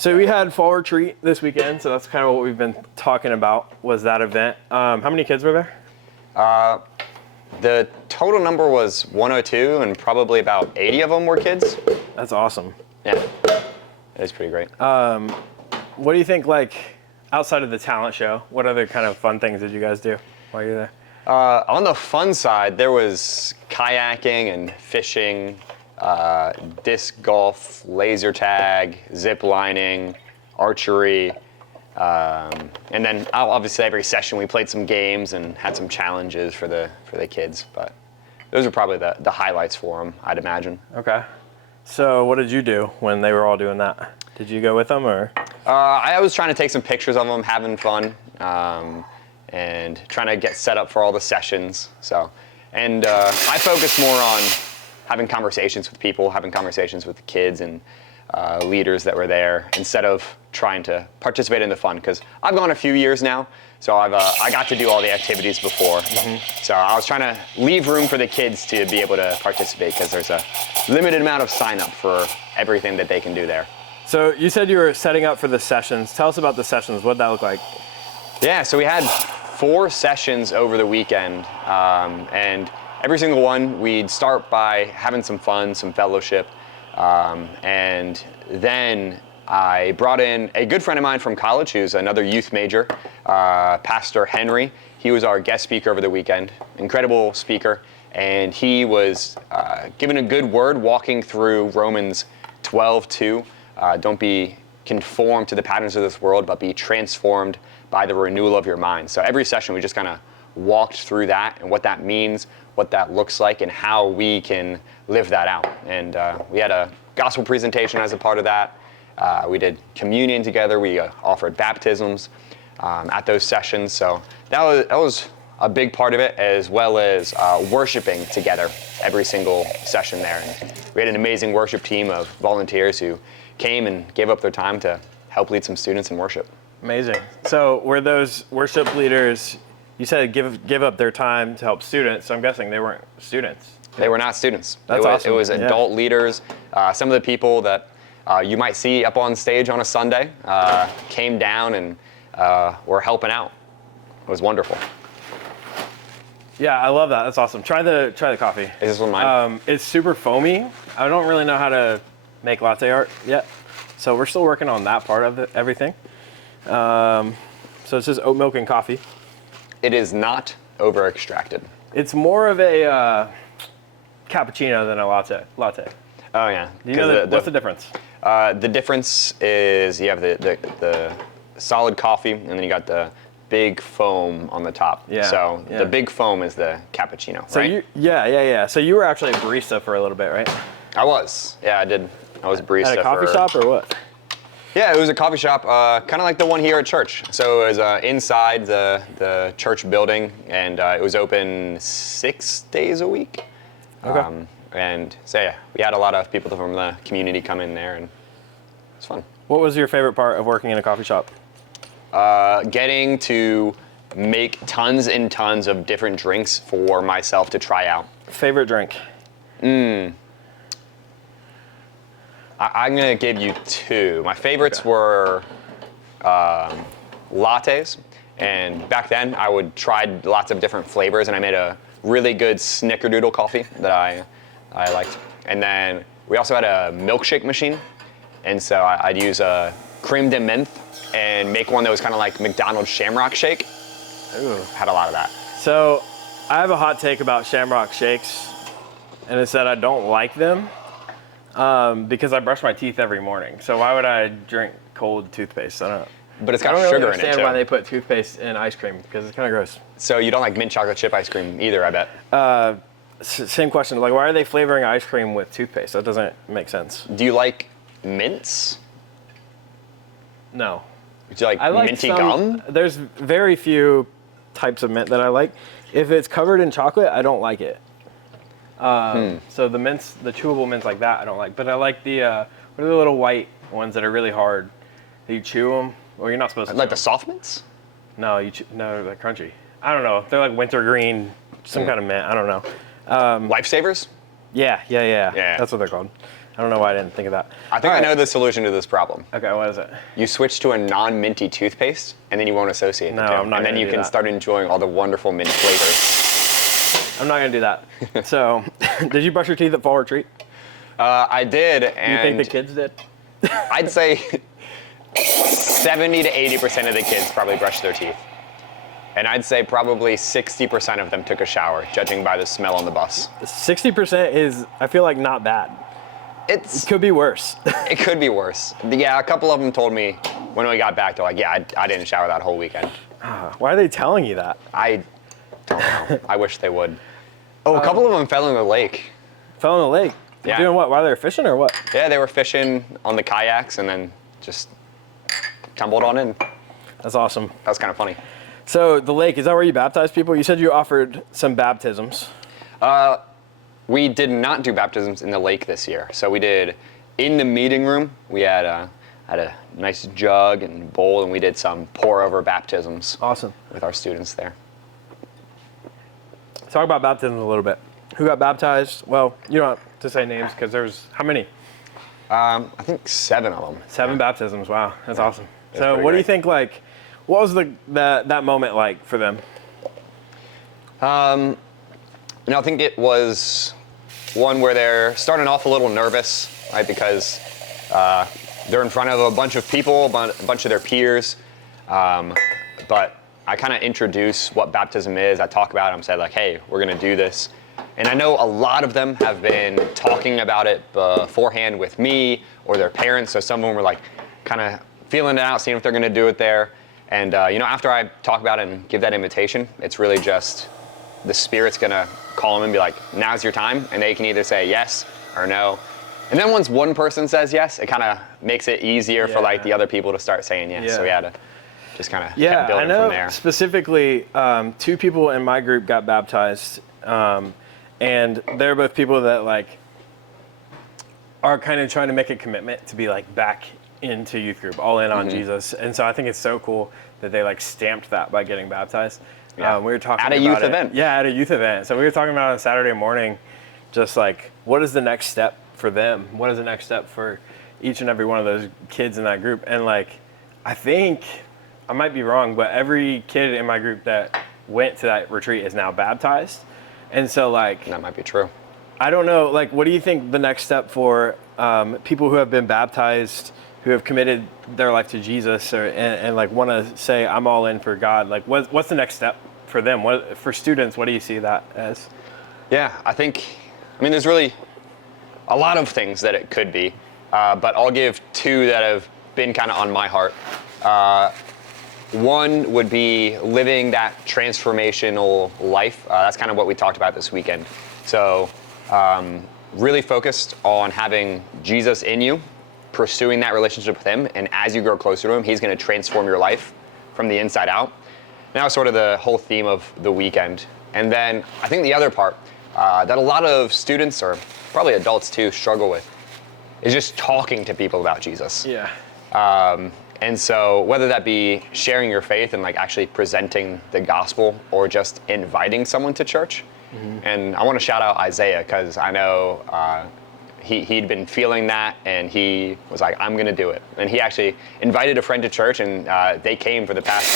So we had fall retreat this weekend, so that's kind of what we've been talking about, was that event. How many kids were there? The total number was 102, and probably about 80 of them were kids. That's awesome. Yeah, it was pretty great. What do you think, like, outside of the talent show, what other kind of fun things did you guys do while you were there? On the fun side, there was kayaking and fishing, disc golf, laser tag, zip lining, archery, and then obviously every session we played some games and had some challenges for the kids. But those are probably the highlights for them, I'd imagine. Okay. So what did you do when they were all doing that? Did you go with them, or? I was trying to take some pictures of them, having fun, and trying to get set up for all the sessions. So, and I focus more on having conversations with people, having conversations with the kids and leaders that were there, instead of trying to participate in the fun. Because I've gone a few years now, so I got to do all the activities before. Mm-hmm. So I was trying to leave room for the kids to be able to participate, because there's a limited amount of sign up for everything that they can do there. So you said you were setting up for the sessions. Tell us about the sessions. What did that look like? Yeah, so we had 4 sessions over the weekend, and every single one we'd start by having some fun, some fellowship, and then I brought in a good friend of mine from college who's another youth major, Pastor Henry. He was our guest speaker over the weekend, incredible speaker, and he was giving a good word, walking through Romans 12:2. Don't be conformed to the patterns of this world, but be transformed by the renewal of your mind. So every session we just kind of walked through that and what that means, what that looks like, and how we can live that out. And we had a gospel presentation as a part of that. We did communion together. We offered baptisms at those sessions. So that was a big part of it, as well as worshiping together every single session there. And we had an amazing worship team of volunteers who came and gave up their time to help lead some students in worship. Amazing. So were those worship leaders, you said give up their time to help students, so I'm guessing they weren't students. They were not students. That's awesome. It was adult leaders. Some of the people that you might see up on stage on a Sunday came down and were helping out. It was wonderful. Yeah, I love that. That's awesome. Try the coffee. Is this one mine? It's super foamy. I don't really know how to make latte art yet, so we're still working on that part of everything. So it's just oat milk and coffee. It is not over extracted. It's more of a cappuccino than a latte. Oh yeah. Do you know what's the difference? The difference is you have the solid coffee, and then you got the big foam on the top. Yeah. So the big foam is the cappuccino, so right? Yeah. So you were actually a barista for a little bit, right? I was. Yeah, I did. I was a barista at a coffee shop or what? Yeah, it was a coffee shop, kind of like the one here at church. So it was inside the church building, and it was open 6 days a week. Okay. And so yeah, we had a lot of people from the community come in there, and it was fun. What was your favorite part of working in a coffee shop? Getting to make tons and tons of different drinks for myself to try out. Favorite drink? I'm gonna give you 2. My favorites were lattes, and back then I would try lots of different flavors, and I made a really good snickerdoodle coffee that I liked. And then we also had a milkshake machine, and so I'd use a creme de menthe and make one that was kind of like McDonald's Shamrock Shake. Ooh. Had a lot of that. So I have a hot take about Shamrock Shakes, and it's that I don't like them. Because I brush my teeth every morning. So why would I drink cold toothpaste? I don't know. But it's got really sugar in it understand too. why they put toothpaste in ice cream, because it's kind of gross. So you don't like mint chocolate chip ice cream either, I bet. Same question. Like, why are they flavoring ice cream with toothpaste? That doesn't make sense. Do you like mints? No. Do you like minty gum? There's very few types of mint that I like. If it's covered in chocolate, I don't like it. So the mints, the chewable mints like that, I don't like. But I like the, what are the little white ones that are really hard? You chew them, or you're not supposed to. Like the soft mints? No, no, they're crunchy. I don't know. They're like wintergreen, some kind of mint. I don't know. Lifesavers? Yeah. That's what they're called. I don't know why I didn't think of that. I think All I know right. the solution to this problem. Okay, what is it? You switch to a non-minty toothpaste, and then you won't associate the No, two. I'm not And then gonna you do can that. start enjoying all the wonderful mint flavors. I'm not gonna do that. So, did you brush your teeth at fall retreat? I did, Do you and think the kids did? I'd say 70 to 80% of the kids probably brushed their teeth. And I'd say probably 60% of them took a shower, judging by the smell on the bus. 60% is, I feel like, not bad. It Could be worse. could be worse. Yeah, a couple of them told me when we got back, they're like, yeah, I didn't shower that whole weekend. Why are they telling you that? I don't know. I wish they would. Oh, a couple of them fell in the lake. Fell in the lake. Yeah. Doing what? While they were fishing or what? Yeah, they were fishing on the kayaks and then just tumbled on in. That's awesome. That was kind of funny. So the lake, is that where you baptize people? You said you offered some baptisms. We did not do baptisms in the lake this year. So we did in the meeting room. We had a nice jug and bowl, and we did some pour over baptisms Awesome. with our students there. Let's talk about baptisms a little bit. Who got baptized? Well, you don't have to say names because there's how many? I think 7 of them. 7 baptisms. Wow, that's awesome. That's So pretty what do you great. think, like, what was that moment like for them? And I think it was one where they're starting off a little nervous, right? Because they're in front of a bunch of people, a bunch of their peers. But I kind of introduce what baptism is. I talk about it. I'm saying like, hey, we're going to do this. And I know a lot of them have been talking about it beforehand with me or their parents. So some of them were like kind of feeling it out, seeing if they're going to do it there. And after I talk about it and give that invitation, it's really just the Spirit's going to call them and be like, now's your time. And they can either say yes or no. And then once one person says yes, it kind of makes it easier for like the other people to start saying yes. So we had to just kind of kept building I know from there. specifically 2 people in my group got baptized. And they're both people that like are kind of trying to make a commitment to be like back into youth group, all in on Jesus. And so I think it's so cool that they like stamped that by getting baptized. Yeah. We were talking At a about youth it. event. Yeah, at a youth event. So we were talking about it on Saturday morning, just like what is the next step for them? What is the next step for each and every one of those kids in that group? And like, I think I might be wrong, but every kid in my group that went to that retreat is now baptized. And so like, That might be true. I don't know, like, what do you think the next step for people who have been baptized, who have committed their life to Jesus, and like want to say, I'm all in for God? Like, what's the next step for them? What for students? What do you see that as? Yeah, I mean, there's really a lot of things that it could be, but I'll give 2 that have been kind of on my heart. One would be living that transformational life. That's kind of what we talked about this weekend. So really focused on having Jesus in you, pursuing that relationship with him, and as you grow closer to him, he's going to transform your life from the inside out. Now sort of the whole theme of the weekend. And then I think the other part that a lot of students, or probably adults too, struggle with is just talking to people about Jesus. Yeah. And so whether that be sharing your faith and like actually presenting the gospel or just inviting someone to church. And I want to shout out Isaiah because I know he'd been feeling that and he was like, I'm going to do it. And he actually invited a friend to church and they came for the past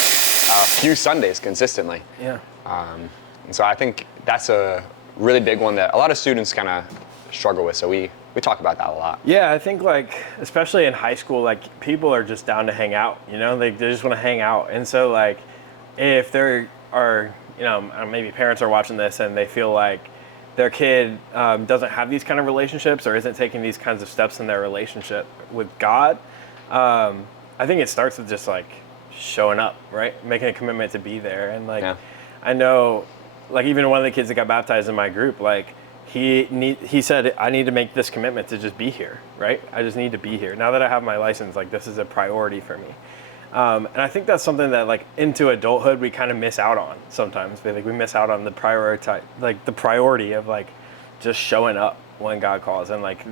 few Sundays consistently. Yeah. And so I think that's a really big one that a lot of students kind of struggle with. So we talk about that a lot. Yeah, I think like, especially in high school, like people are just down to hang out, they just want to hang out. And so like, if there are, maybe parents are watching this and they feel like their kid doesn't have these kind of relationships or isn't taking these kinds of steps in their relationship with God, I think it starts with just like showing up, right? Making a commitment to be there. And like, I know like even one of the kids that got baptized in my group, like, he said, I need to make this commitment to just be here, right? I just need to be here. Now that I have my license, like this is a priority for me. And I think that's something that like into adulthood, we kind of miss out on sometimes. We miss out on the priority of like just showing up when God calls. And like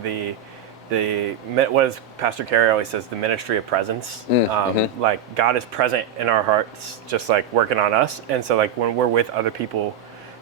what is Pastor Carey always says, the ministry of presence. Like God is present in our hearts, just like working on us. And so like when we're with other people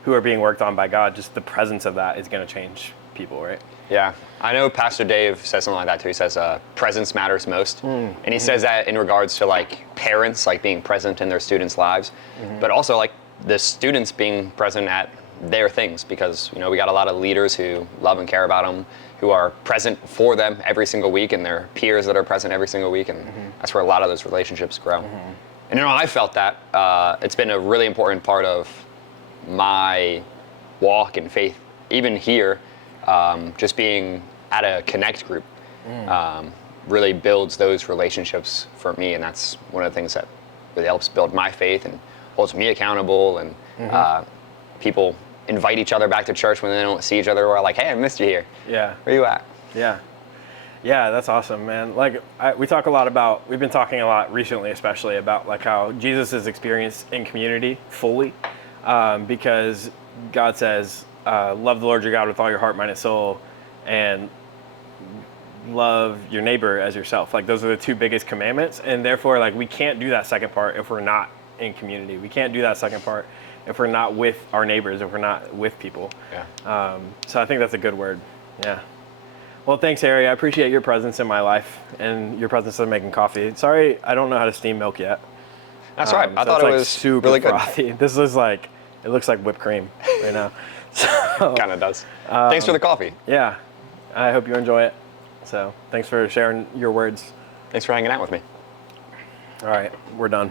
who are being worked on by God, just the presence of that is going to change people, right? Yeah, I know Pastor Dave says something like that too. He says presence matters most, and he says that in regards to like parents, like being present in their students' lives, but also like the students being present at their things, because we got a lot of leaders who love and care about them, who are present for them every single week, and their peers that are present every single week, and that's where a lot of those relationships grow. And I felt that it's been a really important part of my walk and faith, even here. Just being at a connect group really builds those relationships for me, and that's one of the things that really helps build my faith and holds me accountable. And people invite each other back to church when they don't see each other. We're like, hey, I missed you here. Yeah. Where you at? Yeah. Yeah, that's awesome, man. Like we've been talking a lot recently, especially about like how Jesus is experienced in community fully, because God says, love the Lord your God with all your heart, mind, and soul, and love your neighbor as yourself. Like those are the two biggest commandments, and therefore like we can't do that second part if we're not in community. We can't do that second part if we're not with our neighbors, if we're not with people. Yeah. So I think that's a good word. Yeah. Well, thanks, Harry. I appreciate your presence in my life and your presence in making coffee. Sorry, I don't know how to steam milk yet. That's right. I So thought it's, it like, was super really good. frothy. This is like, it looks like whipped cream right now. So, Kind of does. Thanks for the coffee. yeah, I hope you enjoy it. So thanks for sharing your words. Thanks for hanging out with me. All right, we're done.